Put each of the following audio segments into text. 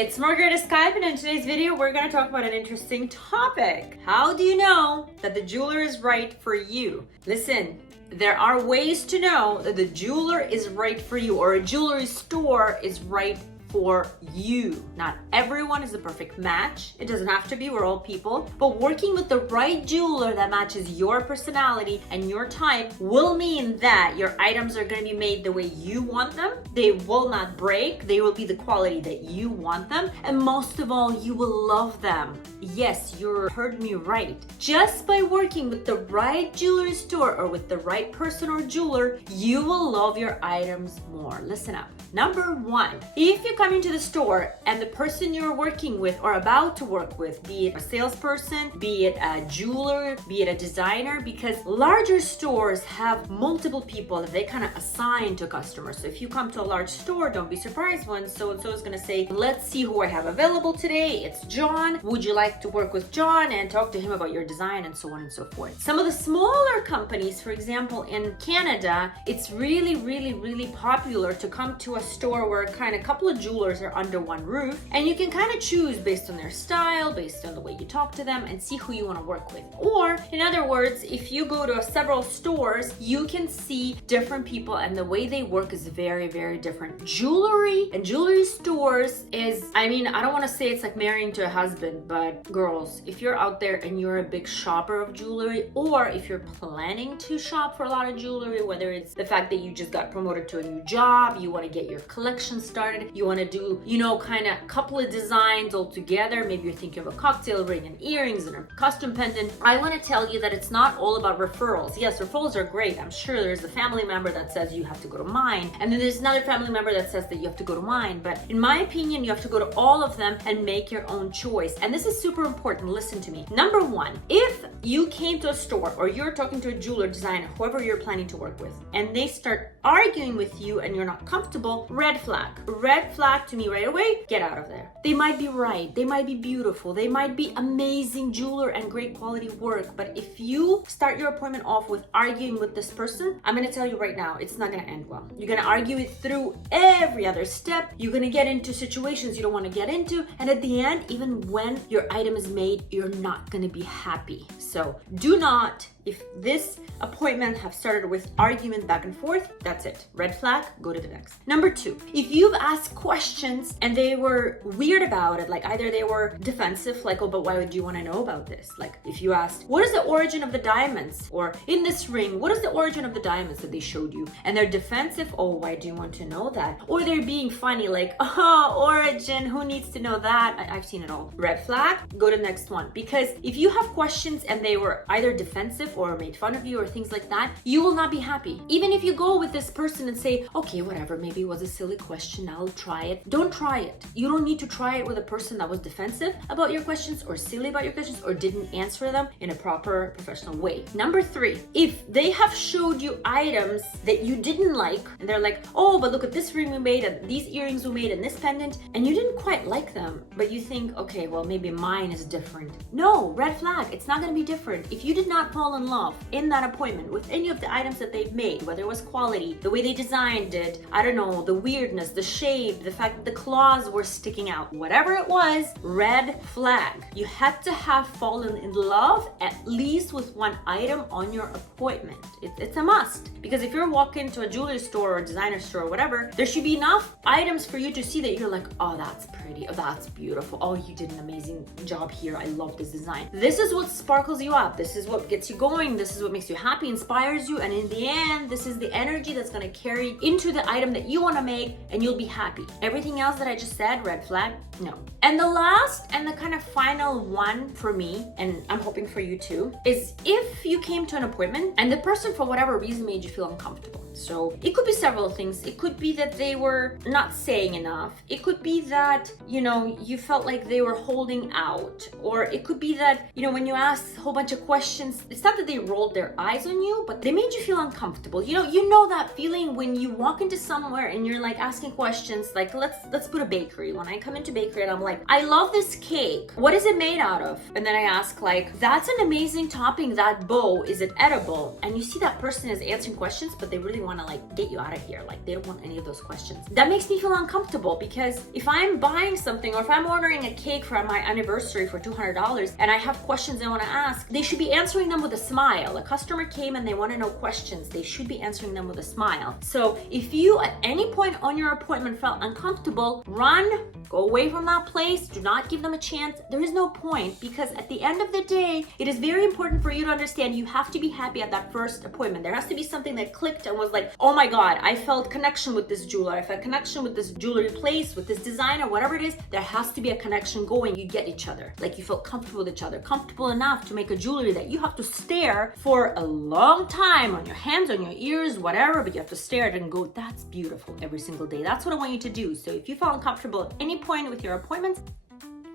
It's Margareta Skype, and in today's video, we're going to talk about an interesting topic. How do you know that the jeweler is right for you? Listen, there are ways to know that the jeweler is right for you, or a jewelry store is right for you. Not everyone is a perfect match. It doesn't have to be, we're all people. But working with the right jeweler that matches your personality and your type will mean that your items are going to be made the way you want them. They will not break. They will be the quality that you want them. And most of all, you will love them. Yes, you heard me right. Just by working with the right jewelry store or with the right person or jeweler, you will love your items more. Listen up. Number one, if you come into the store and the person you're working with or about to work with, be it a salesperson, be it a jeweler, be it a designer, because larger stores have multiple people that they kind of assign to customers. So if you come to a large store, don't be surprised when so-and-so is going to say, let's see who I have available today. It's John. Would you like to work with John and talk to him about your design and so on and so forth. Some of the smaller companies, for example, in Canada, it's really popular to come to a store where kind of a couple of jewelers are under one roof, and you can kind of choose based on their style, based on the way you talk to them, and see who you want to work with. Or in other words, if you go to several stores, you can see different people and the way they work is very different. Jewelry and jewelry stores is, I don't want to say it's like marrying to a husband, but girls, if you're out there and you're a big shopper of jewelry, or if you're planning to shop for a lot of jewelry, whether it's the fact that you just got promoted to a new job, you want to get your collection started, you want to do, kind of a couple of designs all together, maybe you're thinking of a cocktail ring and earrings and a custom pendant, I want to tell you that it's not all about referrals. Yes, referrals are great. I'm sure there's a family member that says you have to go to mine, and then there's another family member that says that you have to go to mine, but in my opinion, you have to go to all of them and make your own choice. And this is super important. Listen to me. Number one, if you came to a store or you're talking to a jeweler, designer, whoever you're planning to work with, and they start arguing with you and you're not comfortable, red flag. Red flag to me right away, get out of there. They might be right, they might be beautiful, they might be amazing jeweler and great quality work, but if you start your appointment off with arguing with this person, I'm gonna tell you right now, it's not gonna end well. You're gonna argue it through every other step, you're gonna get into situations you don't wanna get into, and at the end, even when your item is made, you're not gonna be happy. So do not, if this appointment have started with argument back and forth, that's it. Red flag, go to the next. Number two, if you've asked questions and they were weird about it, like either they were defensive, like, oh, but why would you want to know about this? Like if you asked, what is the origin of the diamonds? Or in this ring, what is the origin of the diamonds that they showed you? And they're defensive, oh, why do you want to know that? Or they're being funny, like, oh, origin, who needs to know that? I've seen it all. Red flag, go to the next one. Because if you have questions and they were either defensive or made fun of you or things like that, you will not be happy. Even if you go with this person and say, okay, whatever, maybe it was a silly question, I'll try it. Don't try it. You don't need to try it with a person that was defensive about your questions or silly about your questions or didn't answer them in a proper professional way. Number three, if they have showed you items that you didn't like and they're like, oh, but look at this ring we made and these earrings we made and this pendant, and you didn't quite like them, but you think, okay, well, maybe mine is different. No, red flag. It's not going to be different. If you did not fall in love in that appointment with any of the items that they've made, whether it was quality, the way they designed it, I don't know, the weirdness, the shape, the fact that the claws were sticking out, whatever it was, red flag. You had to have fallen in love at least with one item on your appointment. It's a must, because if you're walking to a jewelry store or designer store or whatever, there should be enough items for you to see that you're like, oh, that's pretty, oh, that's beautiful, oh, you did an amazing job here, I love this design. This is what sparkles you up. This is what gets you going. This is what makes you happy, inspires you, and in the end, this is the energy that's going to carry into the item that you want to make, and you'll be happy. Everything else that I just said, red flag, no. And the last and the kind of final one for me, and I'm hoping for you too, is if you came to an appointment and the person for whatever reason made you feel uncomfortable. So it could be several things. It could be that they were not saying enough. It could be that, you felt like they were holding out. Or it could be that, when you asked a whole bunch of questions, it's not that they rolled their eyes on you, but they made you feel uncomfortable. You know that feeling when you walk into somewhere and you're like asking questions, like let's put a bakery. When I come into bakery and I'm like, like, I love this cake. What is it made out of? And then I ask like, that's an amazing topping, that bow, is it edible? And you see that person is answering questions, but they really want to like get you out of here. Like they don't want any of those questions. That makes me feel uncomfortable, because if I'm buying something or if I'm ordering a cake for my anniversary for $200 and I have questions I want to ask, they should be answering them with a smile. A customer came and they want to know questions. They should be answering them with a smile. So if you at any point on your appointment felt uncomfortable, run, go away from that place. Do not give them a chance. There is no point, because at the end of the day, it is very important for you to understand you have to be happy at that first appointment. There has to be something that clicked and was like, oh my God, I felt connection with this jeweler. I felt connection with this jewelry place, with this designer, whatever it is. There has to be a connection going. You get each other. Like you feel comfortable with each other, comfortable enough to make a jewelry that you have to stare for a long time on your hands, on your ears, whatever, but you have to stare at it and go, that's beautiful every single day. That's what I want you to do. So if you feel uncomfortable at any point with your appointments,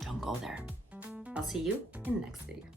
don't go there. I'll see you in the next video.